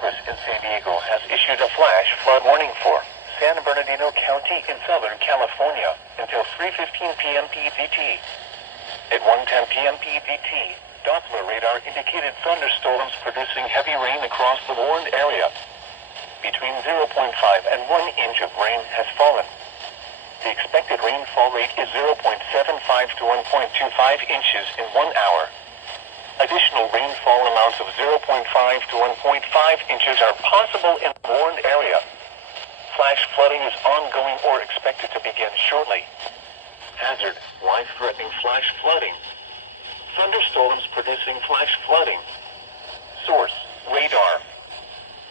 Service in San Diego has issued a flash flood warning for San Bernardino County in Southern California until 3:15 p.m. PDT. At 1:10 p.m. PDT, Doppler radar indicated thunderstorms producing heavy rain across the warned area. Between 0.5 and 1 inch of rain has fallen. The expected rainfall rate is 0.75 to 1.25 inches in 1 hour. Additional rainfall amounts of 0.5 to 1.5 inches are possible in the warned area. Flash flooding is ongoing or expected to begin shortly. Hazard: life-threatening flash flooding. Thunderstorms producing flash flooding. Source: radar.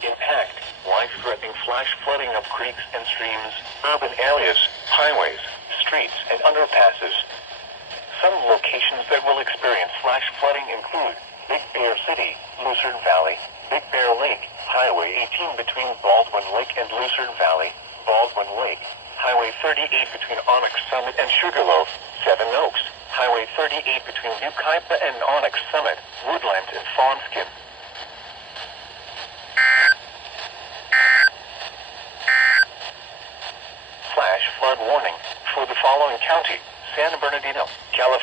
Impact: life-threatening flash flooding of creeks and streams, urban areas, highways, streets, and underpasses. Some locations that will experience flash flooding include Big Bear City, Lucerne Valley, Big Bear Lake, Highway 18 between Baldwin Lake and Lucerne Valley, Baldwin Lake, Highway 38 between Onyx Summit and Sugarloaf, Seven Oaks, Highway 38 between Yucaipa and Onyx Summit, Woodlands and Fawnskin,